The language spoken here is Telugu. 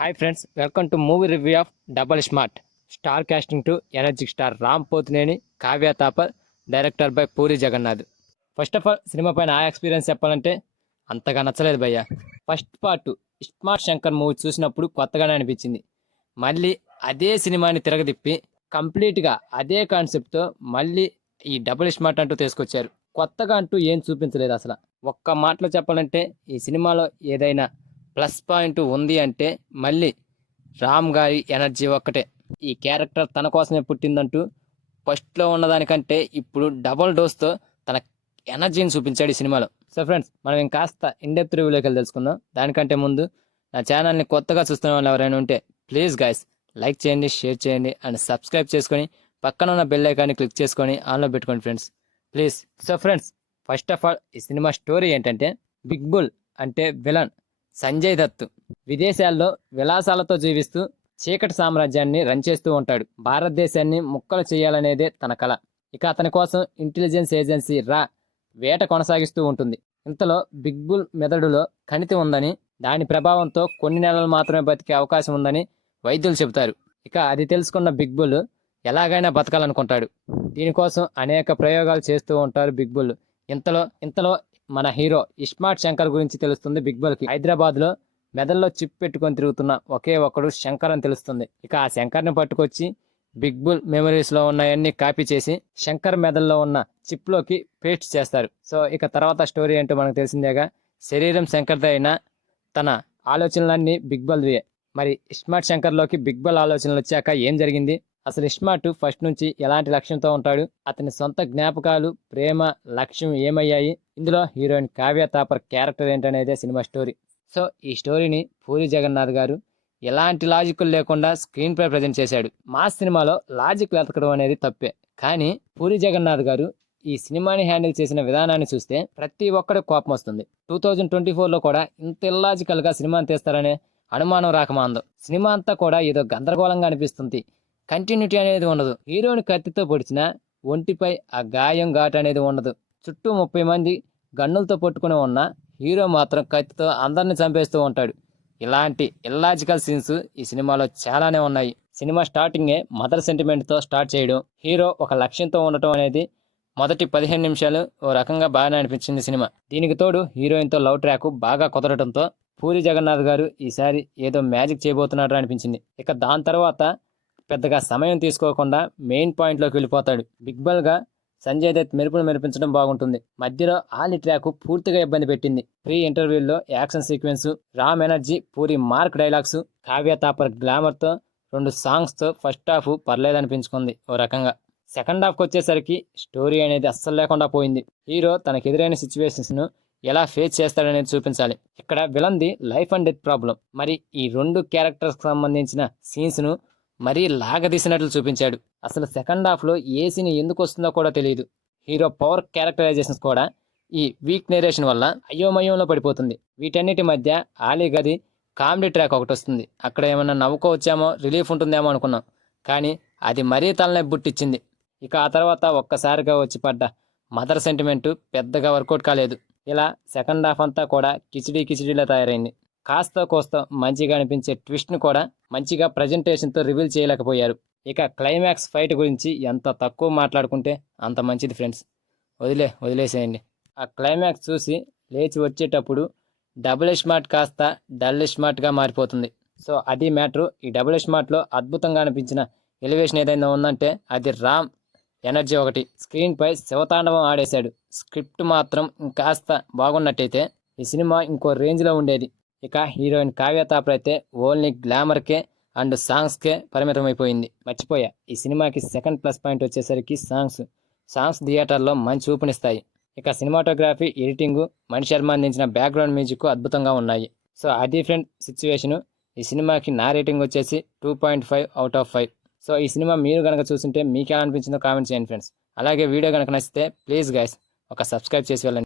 Hi friends, welcome to movie review of Double Smart. Star casting to energetic star Ram Pothineni, Kavya Thapar, director by Puri Jagannadh. First of all cinema పైన ఆ ఎక్స్పీరియన్స్ చెప్పాలంటే అంతగా నచ్చలేదు భయ్య. First part smart Shankar movie చూసినప్పుడు కొత్తగానే అనిపించింది. మళ్ళీ అదే సినిమాని తిరగదిప్పి కంప్లీట్గా అదే కాన్సెప్ట్తో మళ్ళీ ఈ డబుల్ స్మార్ట్ అంటూ తీసుకొచ్చారు. కొత్తగా అంటూ ఏం చూపించలేదు అసలు. ఒక్క మాటలో చెప్పాలంటే ఈ సినిమాలో ఏదైనా ప్లస్ పాయింట్ ఉంది అంటే మళ్ళీ రామ్ గారి ఎనర్జీ ఒక్కటే. ఈ క్యారెక్టర్ తన కోసమే పుట్టిందంటూ ఫస్ట్లో ఉన్నదానికంటే ఇప్పుడు డబుల్ డోస్తో తన ఎనర్జీని చూపించాడు ఈ సినిమాలో. సో ఫ్రెండ్స్, మనం ఇంకాస్త ఇన్డెప్త్ రివ్యూలోకి వెళ్ళి తెలుసుకుందాం. దానికంటే ముందు నా ఛానల్ని కొత్తగా చూస్తున్న వాళ్ళు ఎవరైనా ఉంటే ప్లీజ్ గైస్ లైక్ చేయండి, షేర్ చేయండి అండ్ సబ్స్క్రైబ్ చేసుకొని పక్కన ఉన్న బెల్ ఐకాన్ని క్లిక్ చేసుకొని ఆన్లో పెట్టుకోండి friends, please. So friends, first of all ఈ సినిమా స్టోరీ ఏంటంటే, బిగ్ బుల్ అంటే విలన్ సంజయ్ దత్ విదేశాల్లో విలాసాలతో జీవిస్తూ చీకటి సామ్రాజ్యాన్ని రన్ చేస్తూ ఉంటాడు. భారతదేశాన్ని ముక్కలు చేయాలనేదే తన కళ. ఇక అతని కోసం ఇంటెలిజెన్స్ ఏజెన్సీ రా వేట కొనసాగిస్తూ ఉంటుంది. ఇంతలో బిగ్ బుల్ మెదడులో కణితి ఉందని, దాని ప్రభావంతో కొన్ని నెలలు మాత్రమే బతికే అవకాశం ఉందని వైద్యులు చెబుతారు. ఇక అది తెలుసుకున్న బిగ్ బుల్ ఎలాగైనా బతకాలనుకుంటాడు. దీనికోసం అనేక ప్రయోగాలు చేస్తూ ఉంటారు బిగ్ బుల్. ఇంతలో మన హీరో స్మార్ట్ శంకర్ గురించి తెలుస్తుంది బిగ్ బుల్కి. హైదరాబాద్లో మెదడులో చిప్ పెట్టుకొని తిరుగుతున్న ఒకే ఒక్కడు శంకర్ అని తెలుస్తుంది. ఇక ఆ శంకర్ని పట్టుకొచ్చి బిగ్ బుల్ మెమరీస్లో ఉన్నాయన్నీ కాపీ చేసి శంకర్ మెదడులో ఉన్న చిప్లోకి పేస్ట్ చేస్తారు. సో ఇక తర్వాత స్టోరీ ఏంటో మనకు తెలిసిందేగా. శరీరం శంకర్దే అయినా తన ఆలోచనలన్నీ బిగ్ బుల్వే. మరి స్మార్ట్ శంకర్లోకి బిగ్ బుల్ ఆలోచనలు వచ్చాక ఏం జరిగింది, అసలు స్మార్ట్ ఫస్ట్ నుంచి ఎలాంటి లక్ష్యంతో ఉంటాడు, అతని సొంత జ్ఞాపకాలు, ప్రేమ, లక్ష్యం ఏమయ్యాయి, ఇందులో హీరోయిన్ కావ్య తాపర్ క్యారెక్టర్ ఏంటనేదే సినిమా స్టోరీ. సో ఈ స్టోరీని పూరి జగన్నాథ్ గారు ఎలాంటి లాజిక్లు లేకుండా స్క్రీన్ పై ప్రజెంట్ చేశాడు. మా సినిమాలో లాజిక్ వెతకడం అనేది తప్పే, కానీ పూరి జగన్నాథ్ గారు ఈ సినిమాని హ్యాండిల్ చేసిన విధానాన్ని చూస్తే ప్రతి ఒక్కడి కోపం వస్తుంది. 2024లో కూడా ఇంత ఇల్లాజికల్ గా సినిమాని తీస్తారనే అనుమానం రాకమాందో. సినిమా అంతా కూడా ఏదో గందరగోళంగా అనిపిస్తుంది. కంటిన్యూటీ అనేది ఉండదు. హీరోని కత్తితో పొడిచినా ఒంటిపై ఆ గాయం ఘాటు అనేది ఉండదు. చుట్టూ 30 మంది గన్నులతో పట్టుకుని ఉన్న హీరో మాత్రం కత్తితో అందరిని చంపేస్తూ ఉంటాడు. ఇలాంటి ఇల్లాజికల్ సీన్స్ ఈ సినిమాలో చాలానే ఉన్నాయి. సినిమా స్టార్టింగే మదర్ సెంటిమెంట్తో స్టార్ట్ చేయడం, హీరో ఒక లక్ష్యంతో ఉండటం అనేది మొదటి 15 నిమిషాలు ఓ రకంగా బాగానే అనిపించింది సినిమా. దీనికి తోడు హీరోయిన్తో లవ్ ట్రాక్ బాగా కుదరడంతో పూరి జగన్నాథ్ గారు ఈసారి ఏదో మ్యాజిక్ చేయబోతున్నాడు అనిపించింది. ఇక దాని తర్వాత పెద్దగా సమయం తీసుకోకుండా మెయిన్ పాయింట్లోకి వెళ్ళిపోతాడు. బిగ్ బల్గా సంజయ్ దత్ మెరుపును మెరిపించడం బాగుంటుంది. మధ్యలో ఆలి ట్రాక్ పూర్తిగా ఇబ్బంది పెట్టింది. ప్రీ ఇంటర్వ్యూల్లో action sequence, Ram energy, Puri mark dialogues, Kavya Thapar గ్లామర్తో 2 సాంగ్స్తో ఫస్ట్ హాఫ్ పర్లేదనిపించుకుంది ఓ రకంగా. సెకండ్ హాఫ్కి వచ్చేసరికి స్టోరీ అనేది అస్సలు లేకుండా పోయింది. హీరో తనకు ఎదురైన సిచ్యువేషన్స్ను ఎలా ఫేస్ చేస్తాడనేది చూపించాలి. ఇక్కడ విలన్ది లైఫ్ అండ్ డెత్ ప్రాబ్లం. మరి ఈ 2 క్యారెక్టర్స్కి సంబంధించిన సీన్స్ను మరీ లాగదీసినట్లు చూపించాడు. అసలు సెకండ్ హాఫ్లో ఏ సీన్ ఎందుకు వస్తుందో కూడా తెలియదు. హీరో పవర్ క్యారెక్టరైజేషన్స్ కూడా ఈ వీక్ నేరేషన్ వల్ల అయోమయంలో పడిపోతుంది. వీటన్నిటి మధ్య ఆలీ గది కామెడీ ట్రాక్ ఒకటి వస్తుంది. అక్కడ ఏమన్నా నవ్వుకోవచ్చామో, రిలీఫ్ ఉంటుందేమో అనుకున్నాం, కానీ అది మరీ తలనే బుట్టిచ్చింది. ఇక ఆ తర్వాత ఒక్కసారిగా వచ్చి పడ్డ మదర్ సెంటిమెంట్ పెద్దగా వర్కౌట్ కాలేదు. ఇలా సెకండ్ హాఫ్ అంతా కూడా కిచిడీలా తయారైంది. కాస్త కోస్త మంచిగా అనిపించే ట్విస్ట్ను కూడా మంచిగా ప్రజెంటేషన్తో రివీల్ చేయలేకపోయారు. ఇక క్లైమాక్స్ ఫైట్ గురించి ఎంత తక్కువ మాట్లాడుకుంటే అంత మంచిది ఫ్రెండ్స్. వదిలేసేయండి. ఆ క్లైమాక్స్ చూసి లేచి వచ్చేటప్పుడు డబుల్ స్మార్ట్ కాస్త డల్ స్మార్ట్గా మారిపోతుంది. సో అది మ్యాటరు. ఈ డబుల్ స్మార్ట్లో అద్భుతంగా అనిపించిన ఎలివేషన్ ఏదైనా ఉందంటే అది రామ్ ఎనర్జీ ఒకటి. స్క్రీన్పై శివతాండవం ఆడేశాడు. స్క్రిప్ట్ మాత్రం ఇంకాస్త బాగున్నట్టయితే ఈ సినిమా ఇంకో రేంజ్లో ఉండేది. ఇక హీరోయిన్ కావ్య తాపర్ అయితే ఓన్లీ గ్లామర్కే అండ్ సాంగ్స్కే పరిమితమైపోయింది. మర్చిపోయా, ఈ సినిమాకి సెకండ్ ప్లస్ పాయింట్ వచ్చేసరికి సాంగ్స్ థియేటర్లో మంచి ఊపునిస్తాయి. ఇక సినిమాటోగ్రఫీ, ఎడిటింగు, మణి శర్మ అందించిన బ్యాక్గ్రౌండ్ మ్యూజిక్ అద్భుతంగా ఉన్నాయి. సో అది ఫ్రెండ్ సిచ్యువేషను. ఈ సినిమాకి నా రేటింగ్ వచ్చేసి 2.5 అవుట్ ఆఫ్ 5. సో ఈ సినిమా మీరు కనుక చూస్తుంటే మీకు ఎలా అనిపించిందో కామెంట్ చేయండి ఫ్రెండ్స్. అలాగే వీడియో కనుక నచ్చితే ప్లీజ్ గైస్ ఒక సబ్స్క్రైబ్ చేసి వెళ్ళండి.